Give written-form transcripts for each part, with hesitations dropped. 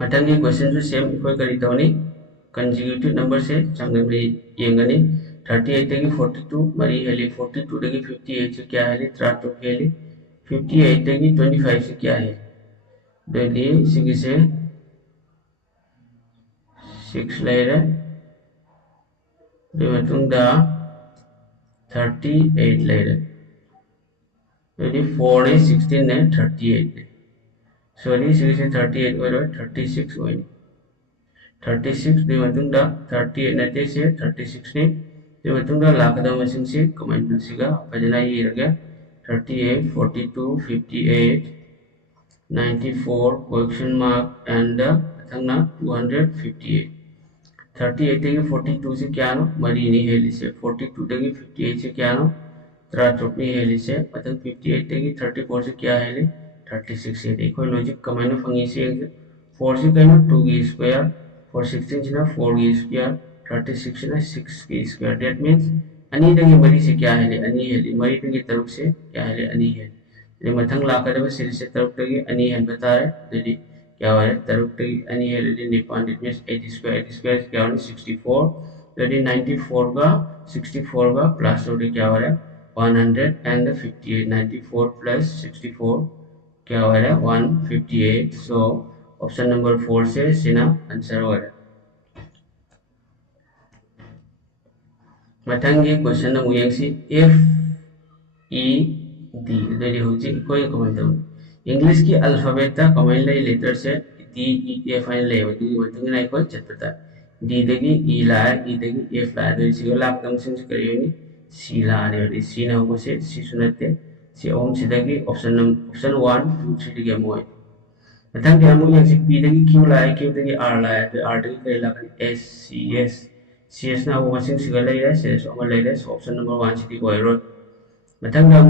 मथंगी question जो same equal करी तौनी conjugative number से चंगे में येंगनी 38 तक 42 मरी हेली 42 तक 58 से क्या हेली 3 हेली 58 तक 25 से क्या है बेली सिगी से 6 लेरे बेमतुंगा 38 लेरे बेली 4 ने 16 ने 38 ने सॉरी सिगी से 38 और 36 हुई 36 बेमतुंगा 38 नते से 36 ने बेमतुंगा लाखदा मसिंग से कमेंट नसिगा पजना ये रगे 38 42 58 94 question mark and अथंगना 258 38 तक 42 से क्या नो मरी नहीं हेली से 42 तक 58 से क्या नो 3 हेली से अथंग 58 तक 34 से क्या हेली 36 से देखो लॉजिक कमेंट फंगी से 4 से कहना 2 की स्क्वायर 4 16 से ना 4 की स्क्वायर 36 से ना 6 की स्क्वायर दैट मींस अनि तक मरी से क्या हेली अनि हेली मरी तक तरुक से क्या हेली अनि हेली मथंग लाकर सिर से तरुक तक अनि हेल बता रहे क्या हो रहा है तरुक तक अनि हेली निपान दैट मींस 8 स्क्वायर क्या हो रहा है 64 यदि 94 का 64 का प्लस होकर क्या हो रहा है 158 94 प्लस 64 क्या हो रहा है 158 सो ऑप्शन नंबर 4 से सीना आंसर हो रहा है मथंगी क्वेश्चन नंबर यंगसी एफ ई डी देरी होची कोई कमेंट दो इंग्लिश की अल्फाबेट कमेंट ले लेटर से डी ई एफ आई ले होती मथंगी ना कोई चतुर्था डी देगी ई ला ई देगी एफ ला देरी सी ला कम से करियोनी सी ला ने होती सी ना हो से सी सुनते सी ओम सी देगी ऑप्शन 1 2 3 दिगे मोय मथंग क्या मुझे यंगसी पी देगी क्यू ला क्यू देगी आर ला तो आर देगी कई ला एस सी एस ना वो मसिंग सिगल ले रहा है सी एस ओमर ले रहा है ऑप्शन नंबर 1 सी कोई रोड मथंग क्या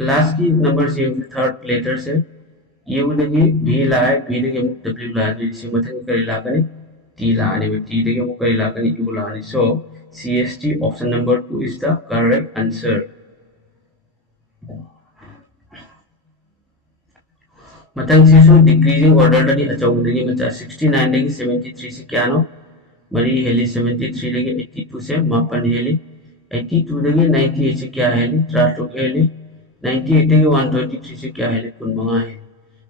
लास्ट की नंबर से थर्ड लेटर से ये उनकी भी लाए भी देखे मुक डब्ल्यू लाए तो इसे मथंग करे लाकने टी लाने में टी देखे मुक करे लाकने यू लाने so CST option number 2 is the correct answer मथंग से सो डिक्रीजिंग ऑर्डर दनी अचौग दनी मचा 69 दगी 73 से क्या नो मरी हेली 73 दगी 82 से मापन हेली 82 दगी 98 से क्या हेली ट्राटो हेली 98 दगी 123 से क्या हेली कुन मंगा है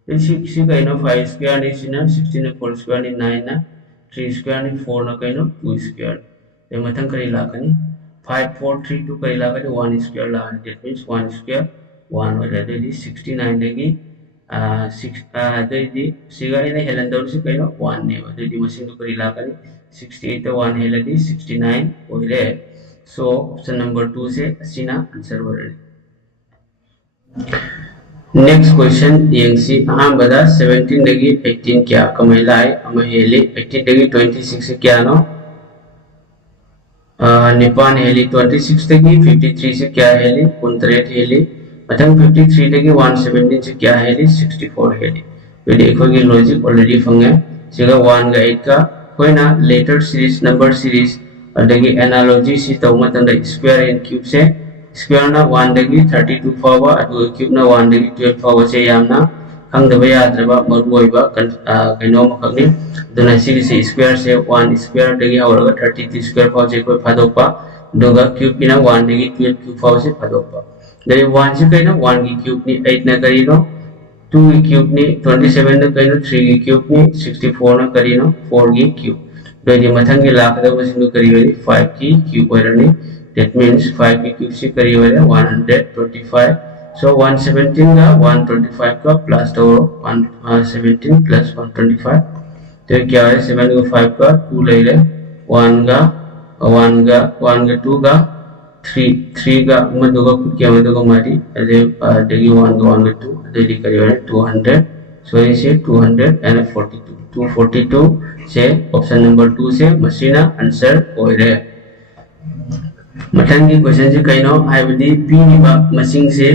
इसी का इनो 5 स्क्वायर ने सिना 16 4 स्क्वायर ने 9 ना 3 स्क्वायर ने 4 ना कइनो 2 स्क्वायर ये मथंग करी लाकनी 5 4 3 2 करी लाकनी 1 स्क्वायर ला दैट मींस 1 स्क्वायर 1 हो जाता है 69 देगी 6 देगी सिगा ने हेलंदर से कइनो 1 ने देगी मशीन तो करी लाकनी 68 तो 1 हेलदी 69 हो रे सो ऑप्शन नंबर 2 से सिना आंसर हो रे नेक्स्ट क्वेश्चन यंगसी अहमदा 17 दगी 18 क्या कमैलाई अम हेली 18 दगी 26 से क्या नो निपान हेली 26 दगी 53 से क्या हेली 59 हेली मथंग 53 दगी 117 से क्या हेली 64 हेली तो देखो ये लॉजिक ऑलरेडी फंगे सिगा 1 का 8 का कोई ना लेटर सीरीज नंबर सीरीज दगी एनालॉजी सी तो मतलब स्क्वायर एंड क्यूब से स्क्वायर ना 1 दगी 32 फावा अदु क्यूब ना 1 दगी 12 फावा से यामना खंगदबा याद्रबा मरुओइबा कइनो मखनी दुना से स्क्वायर से 1 स्क्वायर दगी हवरगा 32 स्क्वायर फाव से कोई फादोपा दुगा क्यूब ना 1 दगी 12 क्यूब फाव से फादोपा दरी 1 से कइनो 1 की क्यूब नि 8 ना करिनो 2 की क्यूब नि 27 ना कइनो 3 की क्यूब नि 64 ना करिनो 4 की क्यूब दरी मथंगे लाखदबा सिंदु करियोनी 5 की क्यूब वरनी that means 5 की क्यूब से करीब है 125 so 117 का 125 का प्लस तो 117 प्लस 125 तो क्या है 7 का 5 का 2 ले ले 1 का 2 का 3 का मधु का क्या मधु का मारी अरे देगी 1 का 1 का 2 देगी करीब है 200 so इसे 242 से ऑप्शन नंबर 2 से मशीना आंसर हो रहा है मथंगी क्वेश्चन से कइनो हाइबदी पीनिबा मसिंग से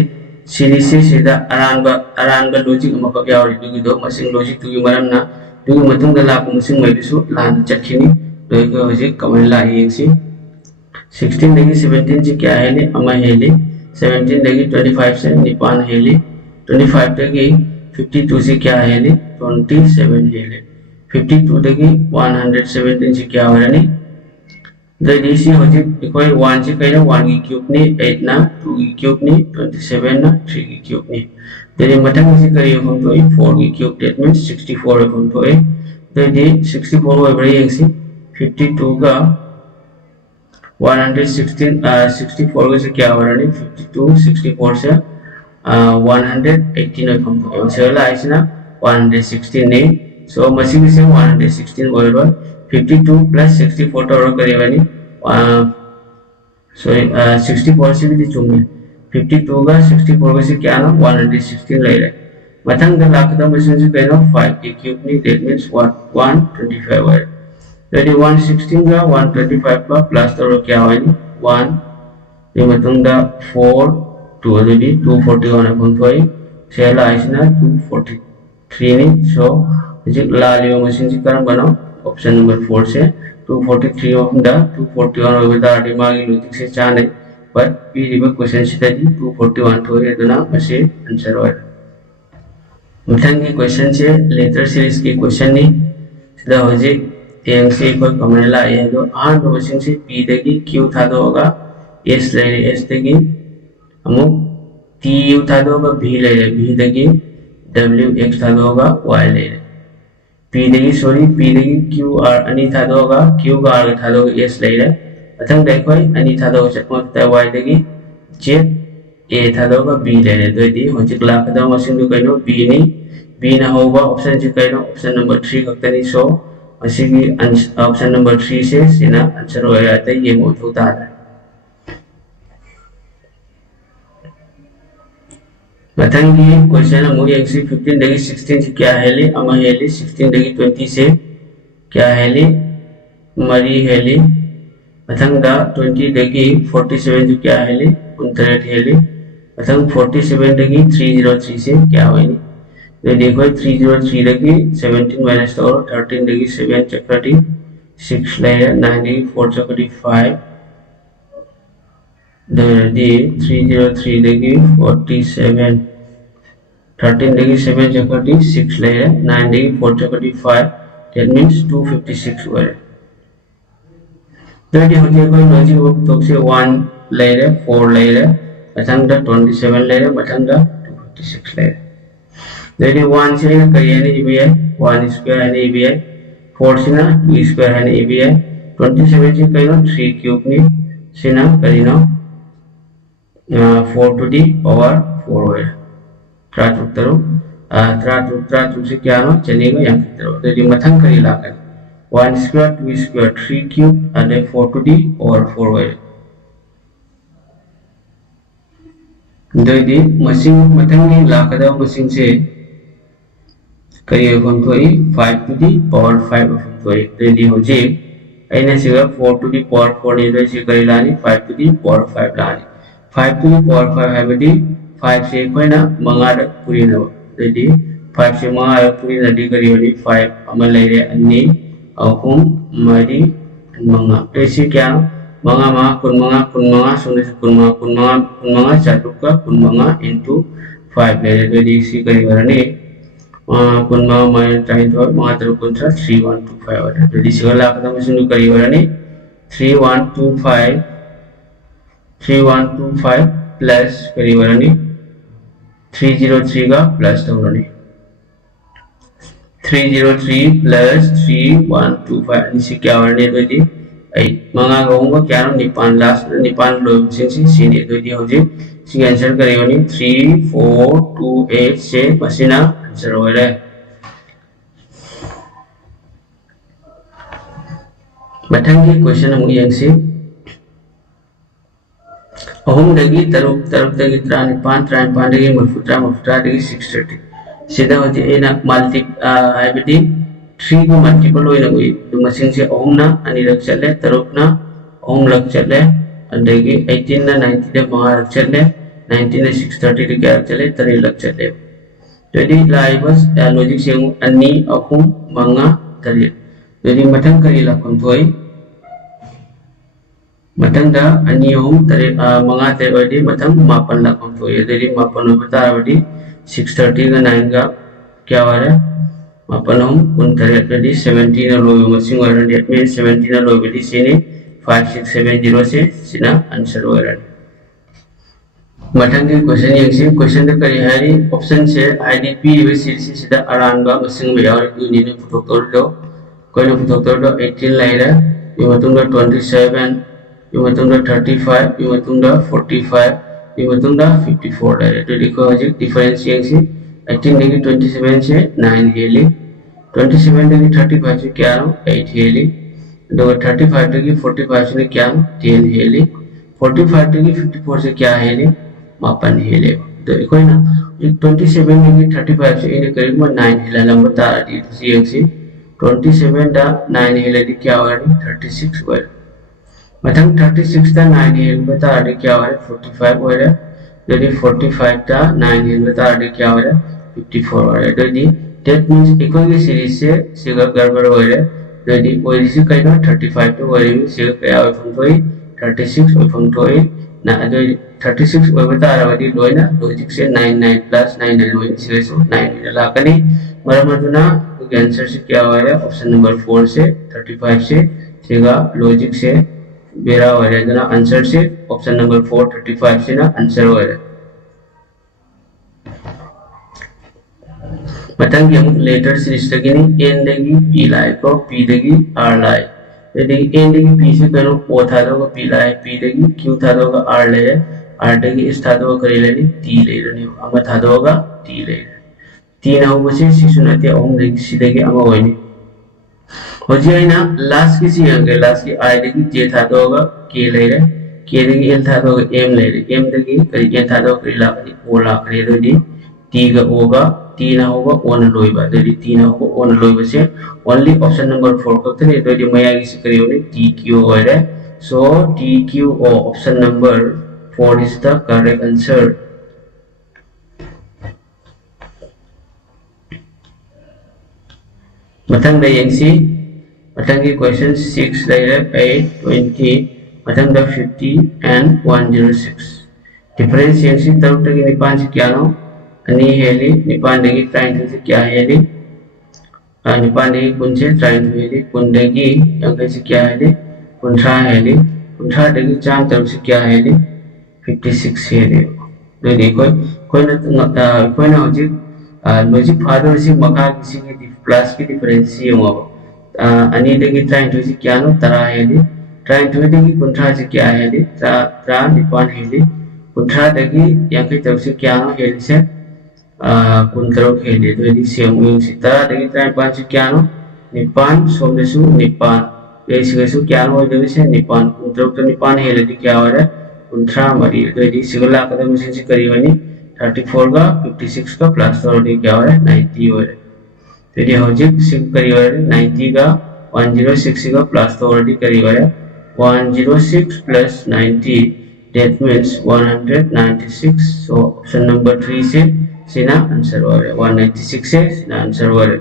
सीरीज से सीधा अरानबा लॉजिक अमक यावरि दुगी दो मसिंग लॉजिक दुगी मरमना दुगी मतुंग दा लाप मसिंग मैबिसु लान चखिनी दोइको हजि कमेंट ला येंगसी 16 दगी 17 से क्या हेली अमा हेली 17 दगी 25 से निपान हेली 25 दगी 52 से क्या heli 27 heli 52 dagi 117 si kya horani dadi si hojik ikoi 1 si kaina 1 ki cube ni 8 na 2 ki cube ni 27 na 3 ki cube ni dadi mathang si kari hom to 4 ki cube that means 64 hom to dadi 64 over yengsi 52 ga 116 64 ga se kya horani 52 64 se 118 hom to sela aisna 116 ne so machine se 116 over 52 plus 64 to करेवानी sorry 64 से भी चुम्मे 52 का 64 का से क्या ना 116 ले रहे मथंग the lakh the machine से कहना 5 की क्यूब नहीं that means 125 है यदि 116 का 125 का प्लस तो क्या होगा 1 ये मथंग द 4 2 यदि 241 अपन तो है सेल आइसना 243 नहीं so जिस लालियो मशीन से करम बनाओ ऑप्शन नंबर 4 से 243 of the 241 over the dimagi logic se chane but we river question study 241 to है दोना मसे आंसर होगा मथंग की क्वेश्चन से लेटर सीरीज की क्वेश्चन नहीं सीधा हो जाए एम से कोई कमेंट ला ये तो आठ क्वेश्चन से पी देगी क्यू था दो होगा एस ले रहे एस देगी अमुक टी यू था दो होगा भी ले रहे भी देगी डब्ल्यू एक्स था दो होगा वाई ले रहे P देगी सॉरी P देगी Q R अनि था दो होगा Q का R था दो S ले रहे अथंग देखो अनि था दो चकमा था Y देगी Z A था दो होगा B ले रहे तो ये हो चिक लाख दो मशीन तो कहीं B नहीं B ना होगा ऑप्शन जो कहीं ऑप्शन नंबर 3 का नहीं सो मशीन की ऑप्शन नंबर 3 से सीना आंसर हो जाता है ये मौजूद होता है मथंग की क्वेश्चन मुझे एक्सी 15 देगी 16 से क्या है ले अमा है ले 16 देगी 20 से क्या है ले मरी है ले मथंग दा 20 देगी 47 से क्या है ले 59 है ले मथंग 47 देगी 303 से क्या हुआ नहीं तो देखो 303 देगी 17 माइनस तो 13 देगी 7 चक्करटी 6 लेयर 9 देगी 4 चक्करटी 5 दी 303 देगी 47 13 देगी 7 चक्करटी 6 लेयर 9 देगी 4 चक्करटी 5 that means 256 हुआ है तो ये होती है कोई लॉजिक तो से 1 लेयर 4 लेयर मथंग दा 27 लेयर मथंग दा 256 लेयर तो ये 1 से करिए ने भी है 1 स्क्वायर है ने भी है 4 से ना 2 स्क्वायर है ने भी है 27 से कहीं ना 3 क्यूब ने से ना कहीं ना 4 to the power 4 है त्रातु से क्या ना चलेगा यहाँ की तरफ तो ये मथंग करी लाकर 1 square 2 square 3 cube and 4 to the power 4 है तो ये मशीन मथंग ने लाकर मशीन से करिए हम तो 5 to the power 5 हम तो ये हो जाए ऐने से 4 to the power 4 ने तो इसे करी लानी 5 to the power 5 लानी 5 to the power 5 है बड़ी 5 से कोई ना मंगा रख पूरी ना यदि 5 से मंगा रख पूरी नदी करी वाली 5 अमल ले रहे अन्य अहुम मरी मंगा तो इसे क्या मंगा मंगा सुनने से कुन मंगा चाटुक का कुन मंगा into 5 ले रहे तो यदि इसी करी वाली कुन मंगा माइनस टाइम तो मंगा तरफ कुंठा 3125 वाला तो इसी वाला आपका मशीन करी वाली 3125 प्लस करी वाली 303 का प्लस तो वाली 303 प्लस 3125 इसे क्या वाली तो ये 8 मंगा कहूँगा क्या ना निपान लास्ट निपान लोग से सीधे तो ये हो जाए इसी आंसर करी वाली 3428 से मशीना आंसर हो रहा है मथंग की क्वेश्चन हम यहाँ से अहुम दगी तरुप दगी त्रानिपान दगी मफुत्रा दगी 630 सीधा हो जाए ना मल्टी आइबडी 3 को मल्टीपल हो ना कोई तो मशीन से अहुम ना अनि रख चले तरुप ना अहुम लग चले दगी 18 ना 90 दे महा रख चले 19 ना 630 दे क्या रख चले 3 लग चले तो ये लाइबस लॉजिक से अनि अहुम मंगा 3 तो ये मथंग करी लाखुन थोई मथंग दा अनि अहुम तरे मंगा ते बडी मथंग मापन लाखुन थोई यदि मापन बता बडी 630 का 9 का क्या हो रहा है mapan hom kun tare tadi 17 na loy masing waran that means 17 na loy bedi sini 5670 se sina answer waran matang question yang si question da kari hari option se idp we series sida aranga masing me yaw uni ne putok do ko ne putok do 18 laira imatung da 27 imatung da 35 imatung da 45 imatung da 54 laira to dikho je difference yang si 18 degi 27 से 9 heli 27 degi 35 से क्या 8 heli दो 35 degi 45 से क्या 10 heli 45 degi 54 से क्या heli मापन heli तो कोई ना 27 degi 35 से इन्हें करीब में 9 हेला नंबर तारा दी तो सी एक्सी 27 दा 9 हेले दी क्या हुआ 36 हुआ मतलब 36 दा 9 हेले में तारा दी क्या हुआ 45 हुआ यदि 45 दा 9 हेले में तारा दी क्या हुआ 54 वाले यदि that means इकोनॉमिक सीरीज से सिगा गड़बड़ हो रहा है यदि कोई इसी कहीं ना 35 तो वाले में सिगा क्या हो फंक्टोई 36 हो फंक्टोई ना जो 36 वो बता रहा है यदि लोई ना लॉजिक से 99 प्लस 99 वो सिगा सो 9 मिला कनी मरमतुना आंसर से क्या हो रहा है ऑप्शन नंबर 4 से 35 से सिगा लॉजिक से बेरा हो रहा है ना आंसर से ऑप्शन नंबर 4 35 से ना आंसर हो रहा है मतंग यमुक लेटर सीरीज तगिनी n दगी p लाए को p दगी r लाए यदि n दगी p से करो o था दो p लाए p दगी q था दो r ले r दगी s था दो करे लेनी t ले रनी अमा था दो t ले t ना हो बचे सिसुनाते ओम दगी सी दगी अमा होइनी हो जाए ना लास्ट की सी अंगे लास्ट की i दगी j था दो k ले रे k दगी l था दो m ले रे m दगी करी n था दो करी ला करी o ला करी दो दी t का होगा तीन होगा वन लोइबा यदि तीन होगा वन लोइबा से ओनली ऑप्शन नंबर 4 कतने यदि मया की करियो ने टी क्यू होरे सो टी क्यू ओ option number 4 is the correct answer मतंग दयंसी मतंग की क्वेश्चन 6 लाइरे 8 20 मतंग द 50 एंड 106 डिफरेंस यंसी तब तक निपान से क्या नो अनि हेली निपान देगी ट्राइंगल से क्या हेली निपान देगी कुन से ट्राइंगल हेली कुन देगी अंक से क्या हेली कुंठा देगी चांद तरफ से क्या हेली 56 हेली तो देखो कोई ना होजी लॉजिक फादर से मका किसी के प्लस की डिफरेंस ये हुआ अनि देगी ट्राइंगल से क्या नो तरा हेली ट्राइंगल देगी कुंठा से क्या हेली त्रा निपान हेली कुंठा देगी अंक तरफ से क्या नो हेली से कुंतरो खेले तो यदि सेम विंग सिता दगी ट्राइ पांच क्या नो निपान सोमदेसु निपान एसिगसु क्या नो दगी से निपान कुंतरो तो निपान हेले दी क्या हो रहा है कुंत्रा मरी तो यदि सिगला कदम से करी वनी 34 का 56 का प्लस तो दी क्या हो रहा है 90 हो रहा है तो यदि होजिक सिग करी हो रहा है 90 का 106 का प्लस तो दी करी हो रहा है 106 plus 90 that means 196 so option number 3 से सीना आंसर हो रहा है 196 से सीना आंसर हो रहा है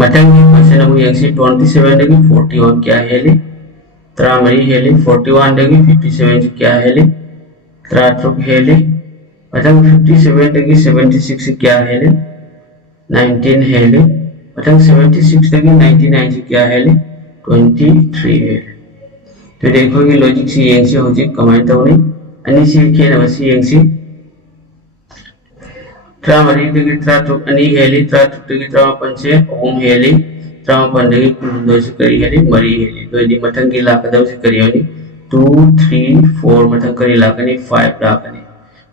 मतंगी क्वेश्चन अबू यंसी 27 देगी 41 क्या है ले त्रामरी है ले 41 देगी 57 क्या है ले त्राट्रुक है ले मतंग 57 देगी 76 क्या है ले 19 है ले मतंग 76 देगी 99 क्या है ले 23 है ले तो देखो कि लॉजिक सी यंसी हो जी कमेंट तो नहीं अनि सी के ना सी यंसी त्रामरी देगी त्राट्रुक अनि हेली त्राट्रुक देगी त्रामपन से ओम हेली त्रामपन देगी कुंदो से करी हेली मरी हेली तो यदि मतंग की लाकदव से करी होनी 2 3 4 मतंग करी लाकनी 5 लाकनी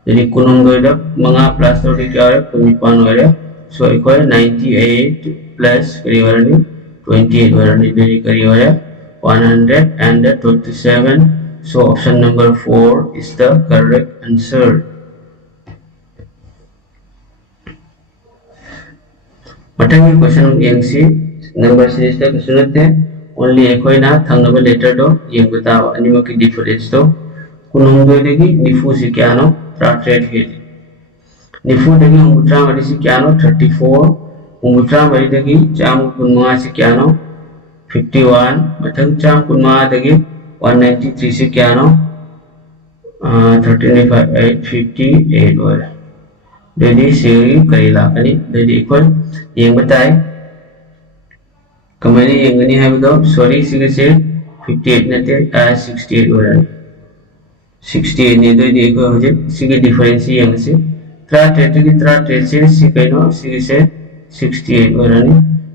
यदि कुनुंगो इधर मंगा प्लस तो क्या हो रहा है कुनिपान हो रहा है सो इक्वल 98 प्लस करी हो रहा है 28 हो रहा है यदि करी हो रहा है 127 so option number 4 is the correct answer मतंगी क्वेश्चन यंसी नंबर सीरीज तक सुनते हैं ओनली एक होई ना थंगनबल लेटर दो ये बताओ अनिमो की डिफरेंस तो कुनुंगो देगी निफु से क्या नो ट्राट्रेट हेली निफु देगी उमुट्रा मरी से क्या नो 34 उमुट्रा मरी देगी चाम कुनमा से क्या नो 51 मतंग चाम कुनमा देगी 193 से क्या नो 13 5 8 58 ꯑꯣꯏꯔꯦ ꯑꯗꯨꯗꯤ ꯁꯤꯒꯤ ꯀꯔꯤ ꯂꯥꯛꯀꯅꯤ ꯑꯗꯨꯗꯤ ꯑꯩꯈꯣꯏ ꯌꯦꯡꯕ ꯇꯥꯏ कमाने यंगनी है बताओ सॉरी सिगे से 58 नते 68 हो रहा है 68 ने तो देखो हो जाए सिगे डिफरेंस ही यंग से त्रा टेट की त्रा टेट से सिगे नो सिगे से 68 हो रहा है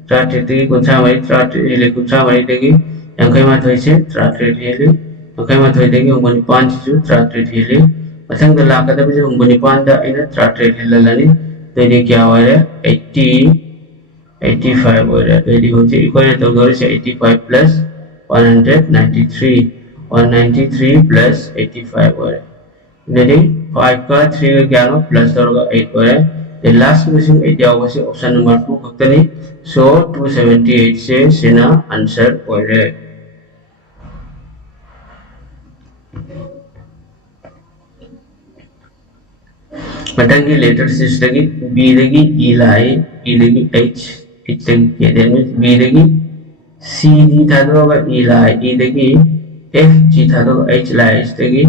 त्रा टेट की कुछ हमारी त्रा टेट ले कुछ हमारी देगी यंग मत होई से त्रा टेट ले यंग मत होई देगी उम्बनी पांच जो त्रा टेट ले मसंग द लाका द बजे उम्बनी पांच दा इना त्रा टेट ले लनी तो ये क्या हो रहा है 85 हो रहा है तो हो जाए इक्वल तो दो से 85 प्लस 193 प्लस 85 हो रहा है यदि 5 का 3 का क्या हो प्लस होगा 8 हो रहा है the last question 8 होगा से ऑप्शन नंबर 2 खतनी so 278 से सीना आंसर हो रहा है बटन की लेटर सिस्टम की बी लगी ई लाई ई लगी एच B लगी C D था तो होगा E लाई E लगी F G था तो H लाई H लगी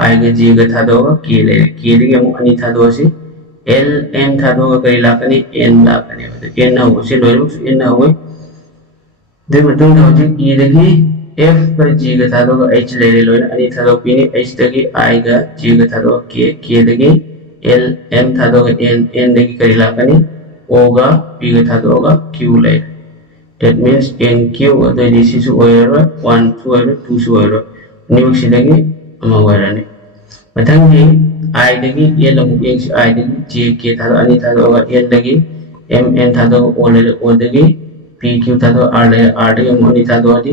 I के G का था तो होगा K लगी हम अन्य था तो से L M था तो होगा कई लाकनी N लाकनी होते N ना हो से लोग N ना हो दे मतलब ना हो जे E लगी F का G का था तो होगा H ले लो अन्य था तो P ने H लगी I का G का था तो K लगी L M था तो N लगी कई लाकनी होगा P का था तो होगा Q ले that means NQ atau di sisu oira 1 2 oira 2 su oira ni wak silagi ama oira ni matang ni I lagi L lamu yang si I lagi J K tha ani tha hoga L lagi M N tha do O lagi P Q tha do R lagi R lagi mo ni tha do adi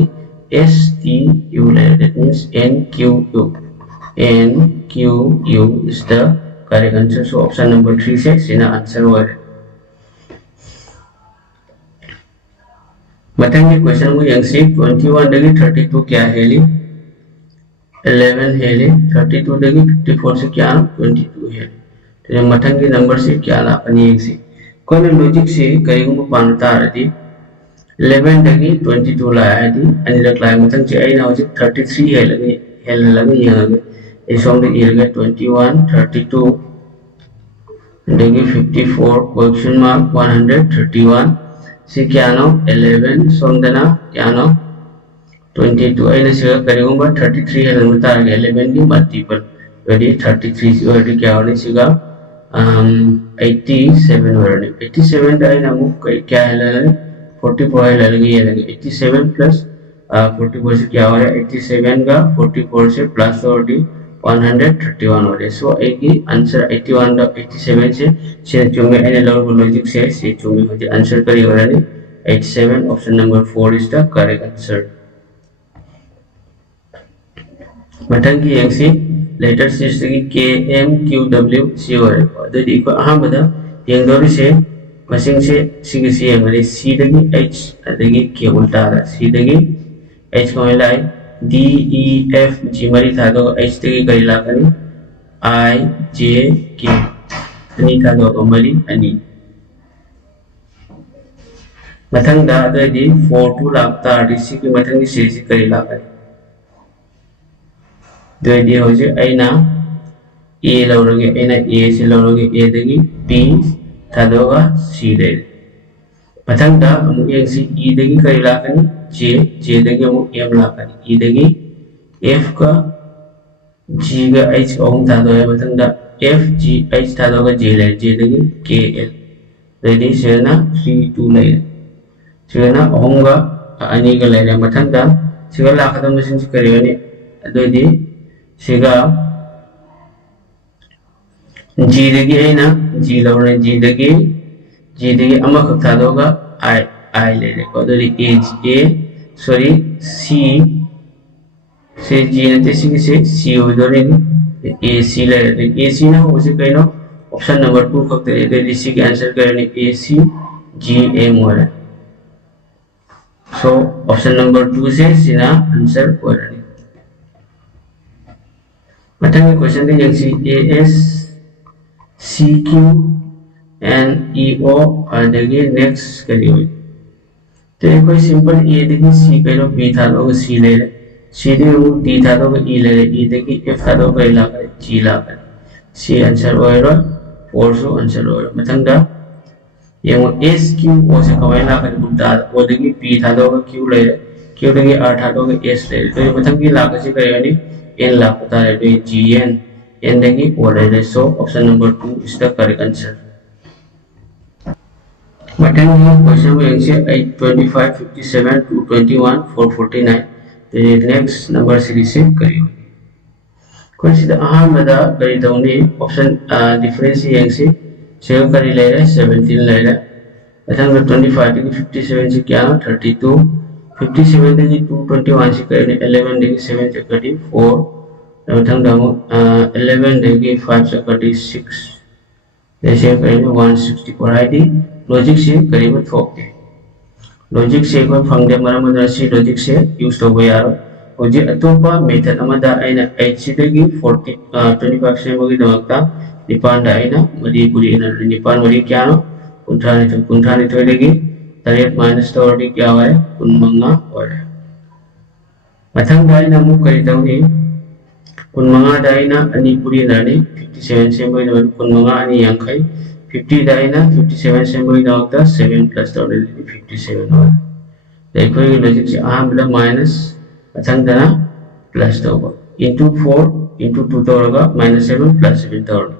S T U lagi that means N Q U N Q U is the correct answer so option number 3 se sina answer oira मतंगे question को यंग से 21 लगी 32 क्या है ली 11 है ली 32 लगी 54 से क्या 22 है तो मतंगे नंबर से क्या ला अपनी यंग से कोई भी लॉजिक से करेंगे पानता आ रही 11 लगी 22 लाया है दी अन्य लग लाया मतंग से आई ना हो जाए 33 है लगी यहाँ लगे इस होंगे ये लगे 21 32 लगी 54 question mark 131 si kiano 11 somdana kiano 22 aina siga karigumba 33 है नंबर 11 की मल्टीपल वेरी 33 वेरी क्या होने सिगा 87 वेरी 87 डाई ना मुक क्या है लगे 44 है लगे ये लगे 87 प्लस 44 से क्या हो रहा है 87 का 44 से प्लस और डी 131 हो रहा है सो एक ही आंसर 81 87 से चुंगे एने लोग लॉजिक से चुंगे हो जाए आंसर करी हो रहा है 87 option number 4 is the correct answer मथंग की यंग सी लेटर सिस्टम की K M Q W C हो रहा है तो देखो हाँ बता यंग दोरी से मशीन से C की यंग वाली C दगी H दगी K उल्टा आ रहा C दगी H को मिला है D E F G मरी था तो H तक कई लाकनी I J K अनि था तो मरी अनि मथंग दा तो दी 4 2 लाकता RDC की मथंग की सीरीज कई लाकनी दो दी हो जाए ऐना A लौरोगे ऐना A से लौरोगे A दगी B था तो का C ले मथंग दा मुझे ऐसी E दगी कई लाकनी J दगी मुझे M लाकनी E दगी F का G का H ओम था तो है मथंग दा F G H था तो का J ले J दगी K L रेडी से ना 3 2 ले से ना ओम का अनी का ले मथंग दा सिगा लाखा मशीन से करेगा ने दो दी सिगा G दगी है ना G लौरे G दगी अम्मा कब था तो का I ले को तो दी A सॉरी C से G नते से C हो दो रे A C ले A C ना हो उसे कहीं ना ऑप्शन नंबर 2 कब तेरे दी C के आंसर करेंगे A C G M हो रहा है so ऑप्शन नंबर 2 से सीना आंसर हो रहा है मथंग क्वेश्चन दे जंग सी A S C Q N E O और देखिए नेक्स्ट करिए तो ये कोई सिंपल A देखिए C कहीं ना B था लोग C ले C de u D thado ga E le E de ki F thado ga la ka G la ka C answer oiro 4 so answer oiro mathang da yang S Q O se kawai la ka buta o de ki P thado ga Q le Q de ki R thado ga S le to mathang ki la ka se kare ni N la pata le to G N de ki O le so option number 2 is the correct answer. Mathang ni question में answer 8 25 57 221 449 the next number series से करियो question अहमदा करी दौनी option difference young से save करी ले रहे 17 ले रहे mathang 25 की 57 से क्या 32 57 की 221 से करी 11 की 7 से करी 4 mathang दामो 11 की 5 से करी 6 जैसे करी 164 ID लॉजिक से करीब थोकते लॉजिक से कोई फंक्शन मरा मदरसी लॉजिक से यूज तो गया और जे अतोपा मेथड अमदा आइना 8 से देगी 40 25 से मगी दमकता निपान दा आइना मरी पूरी इन निपान मरी क्या नो कुंठानी तो देगी तरेत माइनस तो और क्या हुआ है कुनमंगा और मथंग दाइना मु करी दौनी कुनमंगा दाइना अनि पूरी नानी 57 से मगी दमक कुनमंगा अनि यांखै 50 दाइना 57 से मगी दमकता 7 प्लस तो 57 और देखो ये लॉजिक से अहमदा माइनस मथंग दना प्लस तो into 4 into 2 तो होगा minus 7 plus 7 तो होगा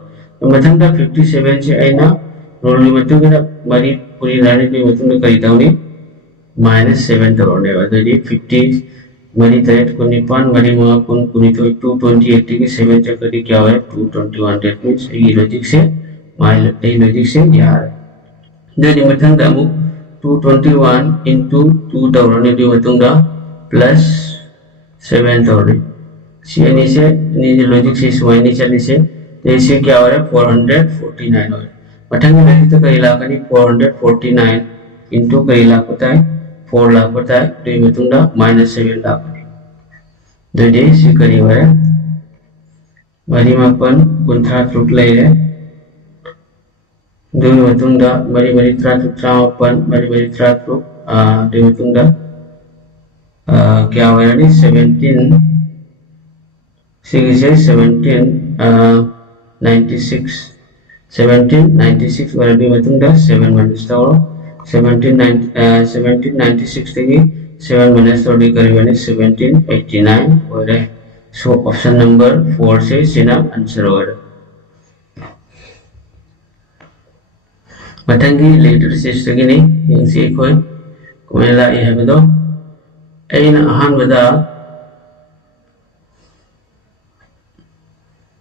मथंग दा 57 से आइना रोल में तो क्या मरी पूरी लाने की मतलब में करी ताऊनी minus 7 तो होने वाला तो ये 50 मरी तरेट को निपान मरी वहाँ कुनी तो 228 की 7 चक्कर क्या हुआ है 221 that means ये लॉजिक से माइल ये लॉजिक से यार jadi मथंग दा मु 221 into 2 तो होने की मतलब दा plus 7 तो होने सी यानी से नीचे लॉजिक से सुवाई नहीं चली से तो इसे क्या हो रहा है 449 हो रहा है मथंग में वैसे तो कई लाख नहीं 449 into कई लाख होता है 4 लाख होता है तो ये मतुंगा -7 लाख है तो ये इसे करी हुआ है मरी मापन कुंठा ट्रुक ले रहे दो मतुंगा मरी मरी त्रा ट्रापन मरी मरी त्रा ट्रुक दो मतुंगा क्या हुआ है नहीं 17 1796 वाला भी मतुंगा 7 माइनस तो 1796 देगी 7 माइनस तो डी करीब है 1789 हो रहा है सो ऑप्शन नंबर 4 से सीना आंसर हो रहा है मथंगी लेटर सिस्टर की नहीं यंग से कोई कोमेला ये है बदो ऐन आहान बदा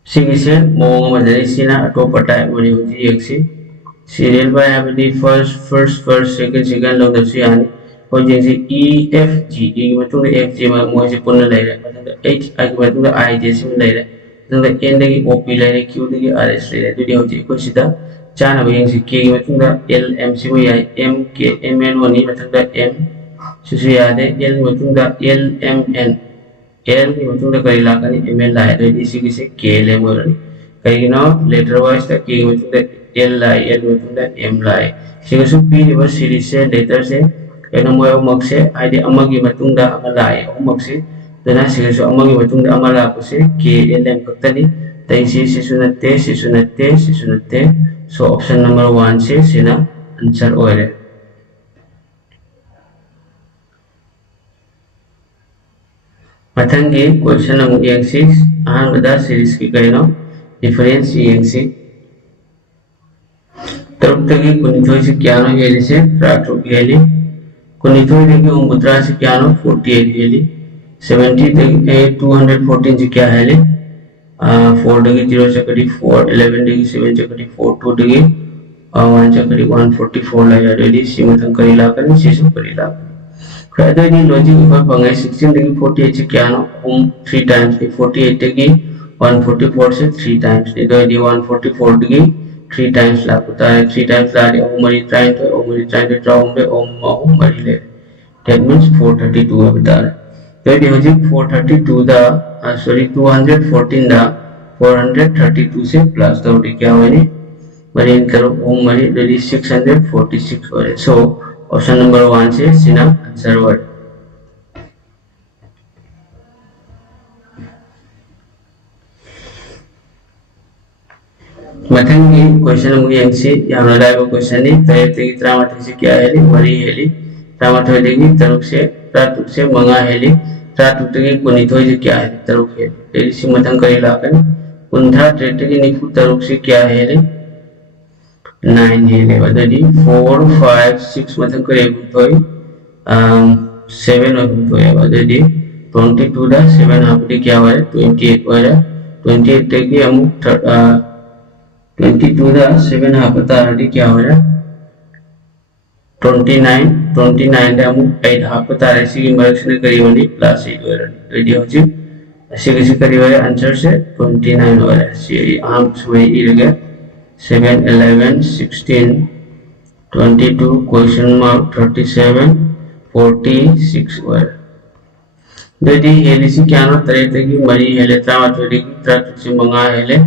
सिंगिसे मोंग मदरी सीना अटोप टाइप मरी होती है एक सी सीरियल बाय अबदी फर्स्ट सेकंड लोग दबसी आने और जैसे E F G E की मतलब F G में मोह से पुनः ले रहे मतलब H I की मतलब I जैसे में ले रहे मतलब N देगी O P ले रहे Q देगी R S ले रहे तो ये होती है कुछ सीधा चार अब जैसे K की मतलब L M C में आई M K M N वो नहीं मतलब M सुशी याद है L मतलब L M N L की मतलब कई लाखा नहीं M L लाए तो इसी किसे K ले मोरनी कई की ना लेटर वाइज तक K मतलब L लाए L मतलब M लाए सिंगसु P रिवर्स सीरीज से लेटर से एक मोय उमक से आइडिया अमगी मतुंगा अमलाए उमक से दना सिंगसु अमगी मतुंगा अमला को से K L M कक्तनी तई सिसुनते सो ऑप्शन नंबर 1 से सीना आंसर हो रहा है मथंगे क्वेश्चन नंबर 6 आहान बदा सीरीज की करेनो डिफरेंस यंगसी तरुक्तगी कुनिथोई से क्या नो ये से प्राटो गेली कुनिथोई देगी उम्बुत्रा से क्या नो 48 गेली 70 देगी 214 से क्या है ले 4 देगी 0 से करी 4 11 देगी 7 से करी 4 2 देगी 1 से करी 144 ला जा रेडी सी मथंग करी ला करनी सी करी ला Further, the logic of 16 degree 48 से क्या नो 3 times 48 degree 144 से 3 times the 144 degree 3 times ला होता है 3 times ला दे ओमरी ट्राइन तो ट्राउन में ओमरी ले that means 432 है बता रहा तो ये हो जाए 432 दा sorry 214 दा 432 से प्लस तो क्या हुआ नहीं मरी करो ओमरी रेडी 646 हो रहे so ऑप्शन नंबर 1 से सीना आंसर वर्ड मथंगी क्वेश्चन अमु यंगसी यामना लाइव क्वेश्चन नि तयतेगी त्रामाथोय से क्या हेली मरी हेली त्रामाथोय देगी तरुक से मंगा हेली त्रातुक तेगी कुनिथोय से क्या हेली तरुक हेली तेगी सि मथंग करी लाकन कुंथा ट्रेटेगी निफु तरुक से क्या हेली 9 हेली वददी 4 5 6 मथंग करे गुथोय 7 और गुथोय वददी 22 दा 7 हापडी क्या होय 28 होय 28 तेगी अमु 22 दा 7 हापता आरडी क्या हो रहा है 29 दा हम 8 हापता रहे सी की मर्क्स ने करी होनी प्लस 8 हो रहा है रेडी हो जी ऐसे कैसे करी हुआ है आंसर से 29 हो रहा है सी आम सुई इरगे 7 11 16 22 क्वेश्चन मार्क 37 46 हो रहा है देदी हेली सी क्या ना तरह तक मरी हेले त्रामाथोय त्रातुक से मंगा हेले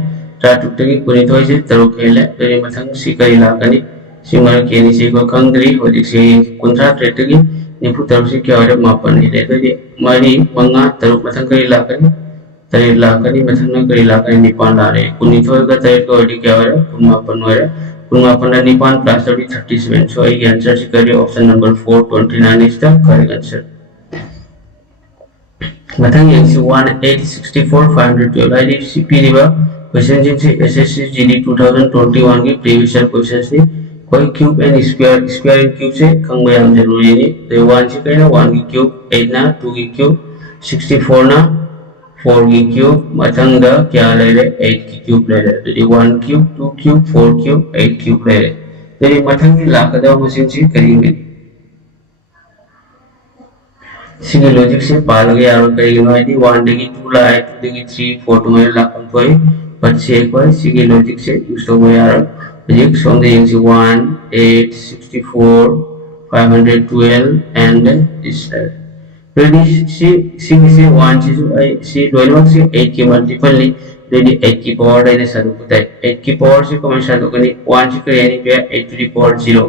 त्रातुक तक कुनिथोय से तरुक हेले देदी मथंग सी करी लाकनी सी मर केनी सी को खंगद्री होदि सी कुंथा ट्रेटगी निफु तरुक से क्या होरे मापन हेले देदी मरी मंगा तरुक मथंग करी लाकनी मथंग न करी लाकनी निपान लारे कुनिथोय का तरुक को होदि क्या होरे कुनमापन होरे कुनमापन दा निपान प्लस 37 सो ये आंसर सी करी option number 4 29 is the correct answer मथंग यंगसी 1864 512 हाइडी सी पीरिबा क्वेश्चन जिनसे एसएससी जीडी 2021 की प्रीवियस ईयर क्वेश्चन से कोई cube and square and cube से खंगबा याम जरूरी है तो 1 से कहना 1 की क्यूब 8 ना 2 की क्यूब 64 ना 4 की क्यूब मथंग दा क्या ले रे 8 की क्यूब ले रे तो 1 क्यूब 2 क्यूब 4 क्यूब 8 क्यूब ले रे तो मथंग की लाकदा मशीन से करेंगे सिंगे लॉजिक से पाल गया और करेंगे नोइडी 1 देगी 2 लाए 2 देगी 3 4 तो मेरे लाखन कोई बच्चे एक बार सिंगे लॉजिक से यूज तो हुआ यार लॉजिक सॉन्ग दे यंग 1 8 64 512 एंड दिस रेडी सिंगे से 1 से लोइलमक से 8 के मल्टीपल ली रेडी 8 की पावर दाइने सादु कुताई 8 की पावर से कमेंट सादु कनी 1 से करें यानी पे 8 to the power 0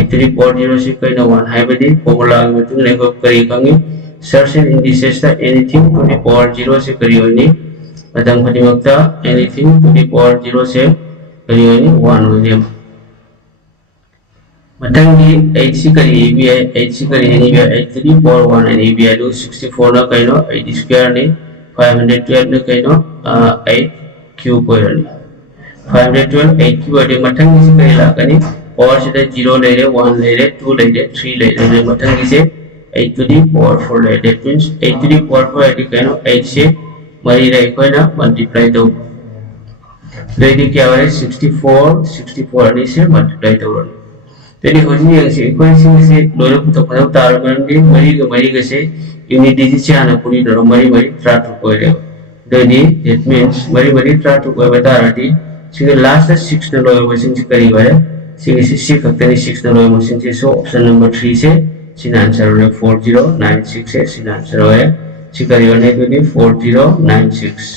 8 to the power 0 से कहीं ना 1 है बदी फॉर्मूला में तुम लेको करी कंगे सर्शन इंडिसेस ता एनीथिंग टू द पावर 0 से करी होनी अदम फटी मक्ता एनीथिंग टू द पावर 0 से करी होनी 1 होनी मतंगी 8 से करी भी है 8 से करी यानी भी 8 to the power 1 यानी भी है 64 ना कहीं ना 8 स्क्वायर ने 512 ने कहीं ना 8 क्यूब हो रही 512 8 क्यूब है मतंगी से करी लाकनी और से 0 ले रहे 1 ले रहे 2 ले रहे 3 ले रहे मतंगी से 8 to the power 4 ले that means 8 to the power 4 है कहना 8 से मरी रहे कोई ना मल्टीप्लाई दो लेडी क्या हो रहा है 64 अनि से मल्टीप्लाई दो तेरी होनी है से इक्वेशन से दोनों तो पता तार बनेंगे मरी के से यूनिट डिजिट से आना पूरी तरह मरी ट्राट को है देदी that means मरी ट्राट को बता रही सिंगल लास्ट 6 न लोअर मशीन से करी हुआ है सिंगल से 6 फैक्टर 6 न लोअर मशीन से सो ऑप्शन नंबर 3 से सीधा आंसर है 4096 से सीधा आंसर है सिकरी होने के लिए 4096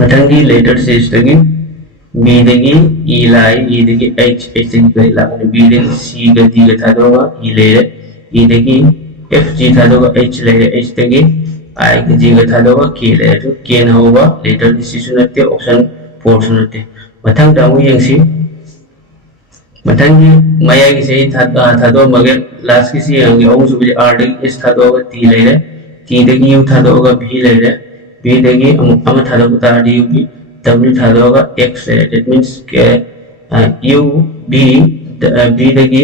मटंगी लेटर से इस्तेगी बी देगी ई लाई ई देगी एच एच देगी करी लागने बी देगी सी गति का था दोगा ई ले रहे ई देगी एफ जी था दोगा एच ले रहे एच देगी आई का जी का था दोगा के ले रहे तो के ना होगा लेटर की सी सुनते ऑप्शन 4 सुनते मटंग डाउन यंगसी मटंगी माया की सही था दो मगर लास्ट की सी आगे ओम सुबह आर देगी एस था दोगा टी ले रहे टी देगी यू था दोगा भी ले रहे बी देगी अम था दोगा तार डी यू भी W था दोगा X ले that means के U B B देगी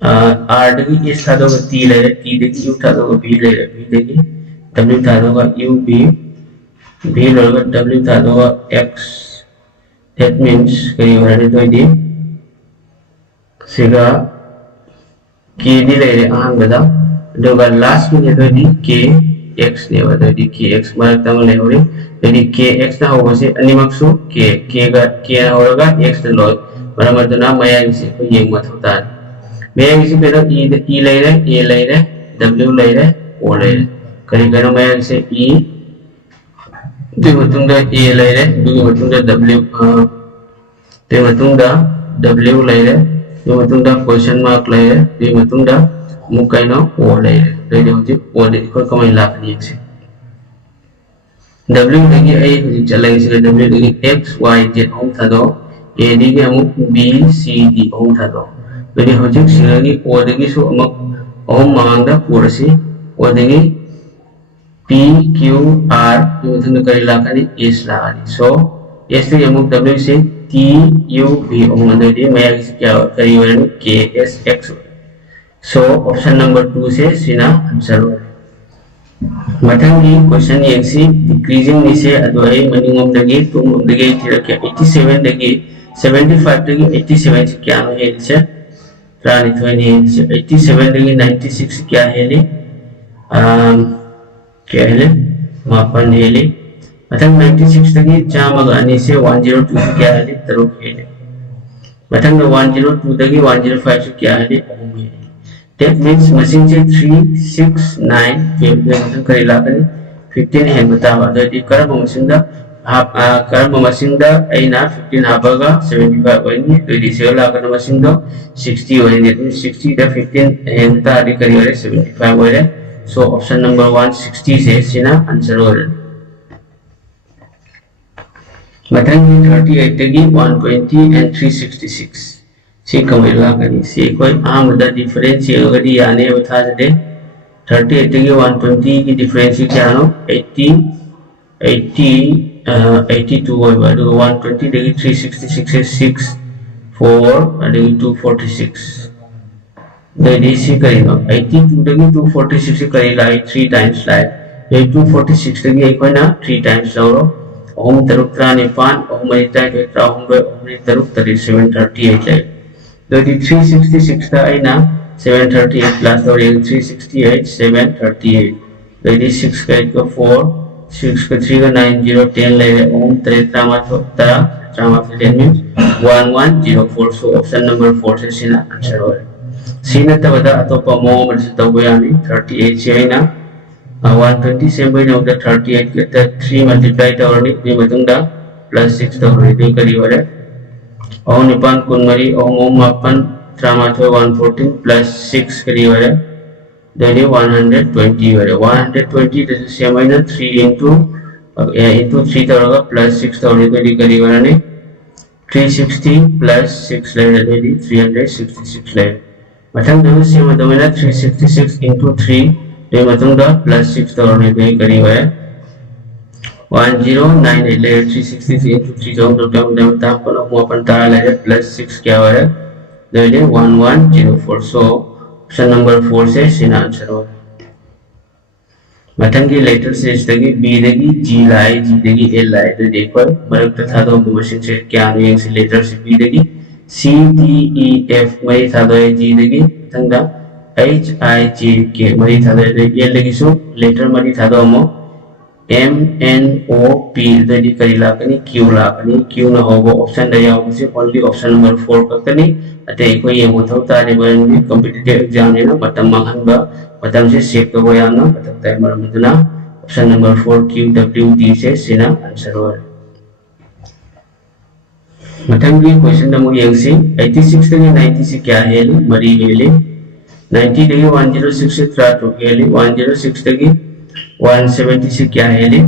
R देगी S था दोगा T ले रहे T देगी U था दोगा B ले रहे B देगी W था दोगा U B B लोगा W था दोगा X that means कहीं हो रहे तो ये सिगा K दी ले रहे आम बता दोगा लास्ट में तो ये K X ने बता दी K X मार्क तंग ले हो रही यदि k x ना होगा से अनिमक्सु k का k ना होगा x ना लॉग बराबर मतलब ना माया इसे कोई ये मत होता है माया इसे पहले e ले रहे a ले रहे w ले रहे o ले रहे कहीं कहीं माया इसे e तो मतुंगा a ले रहे तो मतुंगा w तो मतुंगा w ले रहे तो मतुंगा क्वेश्चन मार्क ले रहे तो मतुंगा मुकाई ना o ले रहे तो ये होती o देखो कमाई लाभ नहीं है W dagi ai hujik chalai sila W dagi X Y Z home thado A dagi amuk B C D home thado jadi hujik sila gi O dagi so amuk home mamangda purasi O dagi P Q R yung thanda kari lakani S lakani so S dagi amuk W se T U V home dagi maya kisi kya kari warani K S X so option number 2 se sina answer wari mathangi question yengsi decreasing ni se adwai maningom dagi tumom dagi tirake 87 dagi 75 dagi 87 se kya no he se trani thoni se 87 dagi 96 se kya he le kya he le mapan he le mathang 96 dagi chamaga ani se 102 se kya he le taruk he le mathang 102 dagi 105 se kya he le that means machine se 3 6 9 ke kari lakani 15 hen batawa the karma machine da karma machine da aina 15 habaga 75 wani the se lakana machine da 60 wani that means 60 da 15 hen ta adi kari wale 75 wale so option number 1 60 se sina answer wale mathangi 38 tagi 120 and 366 si kamai lakani si koi amada difference agadi yaane bata jade 38 tagi 120 ki difference kya no 82 hoiba aduga 120 tagi 366 is 6 4 adagi 246 dadi si kari no 82 tagi 246 kari lai 3 times lai 246 tagi ekoi na 3 times lauro home taruk trani pan home ita ke tra home taruk 3738 lai jadi 366 ta aina 738 plus or 368 738 jadi 6 ka 8 ka 4 6 ka 3 ka 9 0 10 le om 3 trama 10 means 1104 so option number 4 se sina answer ho sina ta bada atopa mo mar se tabu yani 38 se aina 120 same by of the 38 ke 3 multiply ta or ni matung da plus 6 ta or ni kari wala और निपान कुनमरी और मापन ट्रामाथो 114 plus 6 करी वाले देने 120 वाले 120 जैसे same है ना 3 into 3 तरोगा plus 6 तरोगे करी वाले ने 360 plus 6 ले देने 366 ले मतलब दोनों सेम है तो मेरा 366 into 3 ले मतलब दा plus 6 तरोगे करी वाले 1098 layer 363 into 3000 tapan open tara layer plus 6 kya ho raha hai then 1104 so option number 4 se sin answer ho mathangi letter se istagi b degi g lai g degi l lai to dekho marak tha do machine se kya no yang se letter se b degi c d e f mai tha do g degi thangda h i j k mai tha do l degi so letter mari tha do mo M N O P jadi kari lakani Q lakani Q na hobo option daya hobo only option number 4 kakani ate koi yang uthau tari bani competitive exam ni na matam manghan ba matam se save ka boya na matam tai maram duna option number 4 Q W D se sina answer ho matam ki question namu yang se 86 tagi 90 se kya hai mari hele 90 tagi 106 se tra to hele 106 tagi 170 से क्या है ले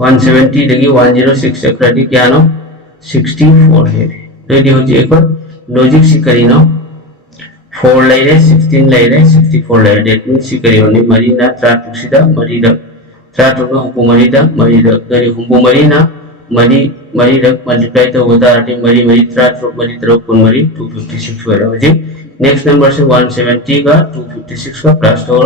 170 लगी 106 से credit क्या no 64 है ready हो जाए एक लॉजिक सी करी नो 4 ले रहे 16 ले रहे 64 ले रहे डेट मींस सी करी होने मरीना ट्राटुक सीधा मरीदा ट्राटुक ना हुपु मरीदा मरीदा करी हुपु मरीना मरीदा मल्टीप्लाई तो होता है मरी ट्राटुक मरी तरफ कुन मरी 256 वाला हो जाए नेक्स्ट नंबर से 170 का 256 का प्लस हो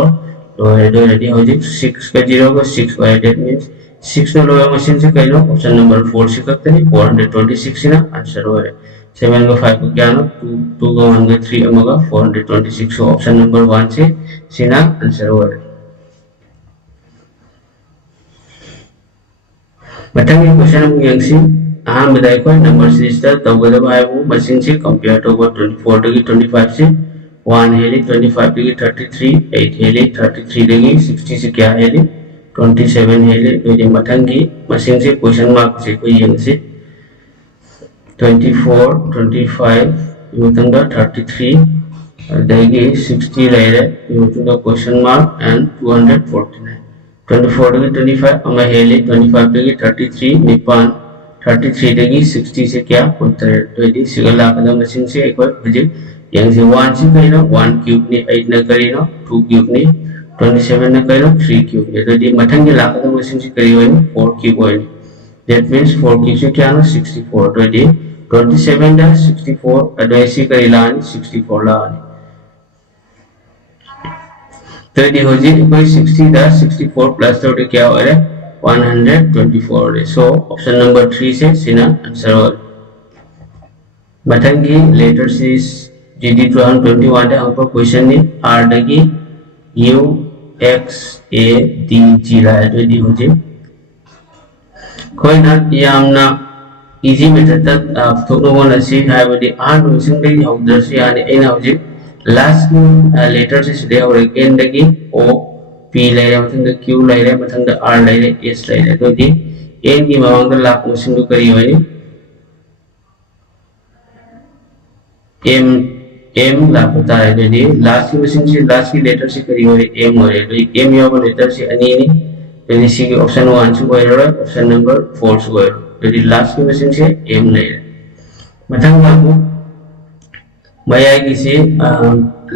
तो रेडी हो जाए 6 का 0 का 6 वाला date means 6 no lower machine से कहीं लो ऑप्शन नंबर 4 से करते हैं 426 ना आंसर हो रहा है 7 का 5 को क्या नो 2 का 1 का 3 का 426 ऑप्शन नंबर 1 से सीना आंसर हो रहा है बताइए क्वेश्चन हम यंग से हाँ बताइए कोई नंबर सिस्टम तब गदा भाई वो मशीन से कंपेयर टू 24 टू 25 से 1 हेली 25 देगी 33 8 हेली 33 देगी 60 से क्या हेली 27 हेली तो मथंगी मशीन से क्वेश्चन मार्क से कोई यंग से 24 25 मतंगा 33 देगी 60 ले रहे मतंगा क्वेश्चन मार्क एंड 249 24 दगी 25 अमा हेली 25 दगी 33 निपान 33 दगी 60 से क्या उत्तर तो यदि सिगल लाखदा मसिंग से एक बार मुझे yang से 1 से करीना 1 क्यूब ने 8 न करीना 2 क्यूब ने 27 न करीना 3 क्यूब ने तो यदि मथंग के लाखदा मसिंग से करी होनी 4 क्यूब होनी that means 4 क्यूब से क्या ना 64 तो यदि 27 दा 64 अदोसी करी लानी 64 लानी तो यदि हो जी कोई 60 दा 64 प्लस तो क्या हो रहा है 124 so option number 3 से सीना आंसर हो मथंगी लेटर सीरीज GD 2021 दा हमको क्वेश्चन ने R दगी U X A D G ला तो यदि हो जी कोई ना यामना इजी मेथड तक थोड़ा वाला सी है बड़ी R मिसिंग दगी होदर से यानी ए ना हो जी लास्ट लेटर से सीधे और N दगी O P लेरे मथंग Q लेरे मथंग R लेरे S लेरे तो यदि N की मांग दा लाख मिसिंग तो करी होनी M लाख होता है तो यदि लास्ट की मिसिंग से लास्ट की लेटर से करी होनी M हो रही तो M या वो लेटर से अनी नहीं तो यदि सी की ऑप्शन 1 से कोई रहा ऑप्शन नंबर 4 से कोई रहा यदि लास्ट की मिसिंग से M लेरे मथंग लाखों मया किसी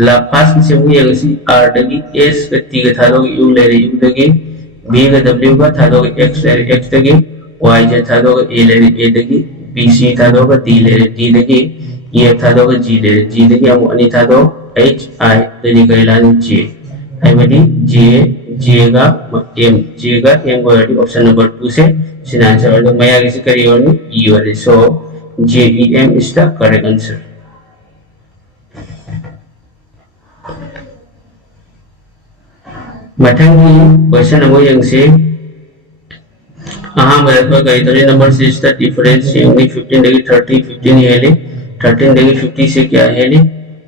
लापास किसी मुझे अगसी R दगी S व्यक्ति के थालों की U ले रहे U दगी B का W का थालों के X ले रहे X दगी Y के थालों का A ले रहे A दगी B C थालों का D ले रहे D दगी E थालों का G ले रहे G दगी हम अन्य थालों H I दगी का इलान J है बड़ी J का M को रही ऑप्शन नंबर 2 से सीधा आंसर और तो मया किसी करी और नहीं E वाले so J E M is the correct answer मथंगी क्वेश्चन नंबर यंग से मदद पर करी तो नंबर से इसका डिफरेंस यंगी 15 देगी 30 15 हेली 13 देगी 50 से क्या हेली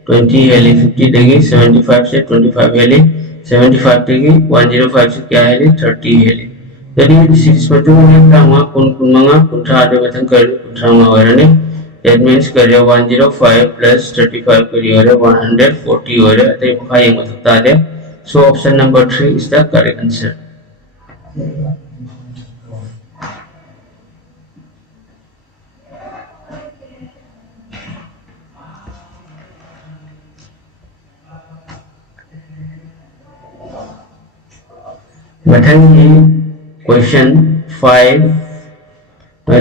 20 हेली 50 देगी 75 से 25 हेली 75 देगी 105 से क्या हेली 30 हेली यदि सीरीज में जो है कामा कुन मंगा कुंठा आधे मथंग कर कुंठा मंगा that means करिए 105 plus 35 करिए और 140 और अतः बुखार ये मतलब तादे so option number 3 is the correct answer मथंगी क्वेश्चन 5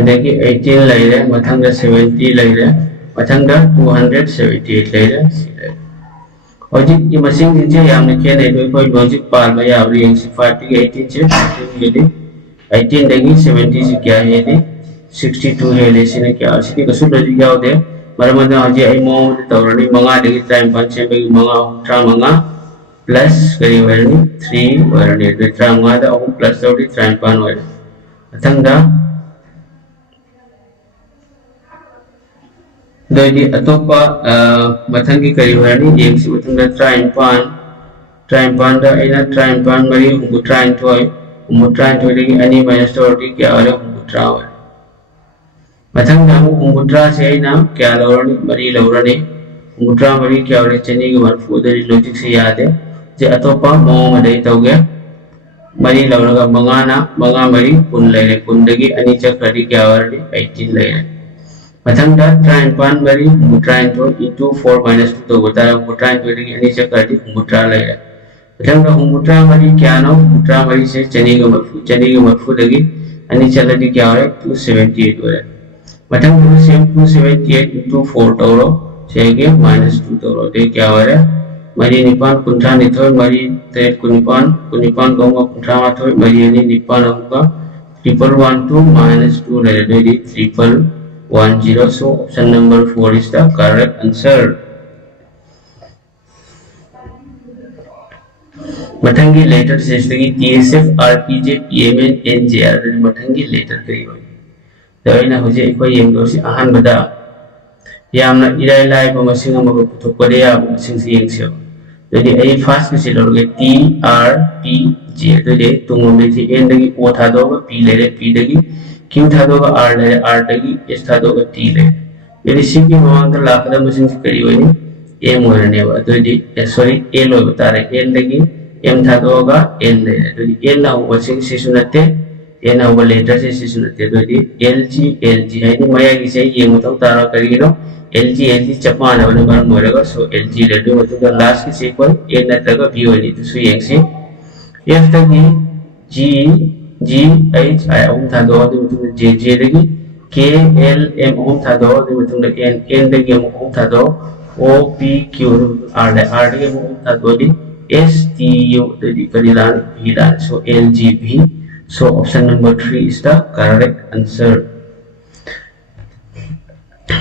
देखिए 18 ले रहे मथंग 70 ले रहे मथंग 278 ले रहे और जी ये मशीन जिनसे हमने किया नहीं तो कोई लॉजिक पाल में या अभी 5 की 18 से 15 ये 18 देगी 70 से क्या है ये 62 है ले से क्या इसकी कसुर लॉजिक क्या होते हैं मरे मतलब आज ये मो में तो रनी मंगा देगी टाइम 5 से बेगी मंगा ट्रा मंगा प्लस करी वरनी 3 वरनी तो ट्रा मंगा था और प्लस तो डी टाइम 5 वरनी मथंगा दो यदि अतोपा मथंगी करी वरनी एक से मथंगा ट्राइन पान दा इना ट्राइन पान मरी हुंगु ट्राइन टॉय लगी अनी माइनस टॉय क्या वाले हुंगु ट्रा वाले मथंगा हुंगु ट्रा से इना क्या लौरनी मरी लौरनी हुंगु ट्रा मरी क्या वाले चनी के मरफू दरी लॉजिक से याद है जे अतोपा मो मदई तो गया मरी लौरगा मंगा मरी कुन ले कुन दगी अनी चक्री क्या वाले 18 ले मथंगा ट्राइन पान मरी मुट्राइन तो into 4 minus 2 तो बता रहा मुट्राइन तो लगी अनी चक्री मुट्रा ले मथंगा मुट्रा मरी क्या ना मुट्रा मरी से चनी के मरफू लगी अनी चलती क्या हो रहा है 278 हो रहा है मथंगा सेम 278 into 4 टोरो सेगे -2 टोरो दे क्या हो रहा है मरी निपान कुंठा निथोय मरी तेर कुनिपान को कुंठा माथोय मरी अनी निपान होगा 112 -2 ले दे 310 so option number 4 is the correct answer मथंगी लेटर सिस्टम की TSF RPJ PMN NJR मथंगी लेटर करी हुई तो इना हो जे कोई यंग से आहान बदा यामना इराय लाइ बमसिंग अमको पुथोकरे या बमसिंग से यंगसे यदि ए फास्ट के से लोगे TRPJ तो जे तुंगोमे जे N दगी O थादोगा P ले P दगी Q थादोगा R ले R दगी S थादोगा T ले यदि सी की मांग तो लाखदा मशीन से करी हुई A मोरने वा तो यदि सॉरी A लो बता रहे N दगी M थादोगा L ले L ना हुआ सिंग सुनते N ना हुआ लेटर से सुनते LG है नि माया की से ये मतलब तारा करीनो LG चपान वाले बार मोरेगा सो LG ले दो मतलब लास्ट की सीक्वल N ना तक B होनी तो सो ये से F तक G H I थादोगा तो मतलब J लगी K L M थादोगा तो मतलब N लगी थादो O P Q R लगी थादोगी S T U the Karilan Hidan. So LGB. So option number 3 is the correct answer.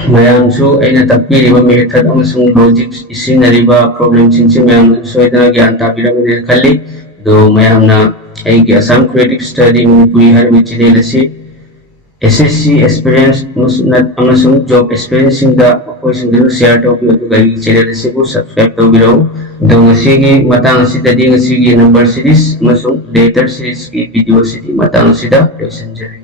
Mayam so aina takpi riba method amasung logic isinariba problem sinse mayam so idana gyan tabira me khalli do mayam na ai ki Assam creative study Manipuri har me chile lasi SSC experience amasung job experience sinda koi sinda share to bi to gai chile lasi ko subscribe to biro do ngasi gi matang sida di ngasi gi number series amasung letter series ki video sidi matang sida lesson jare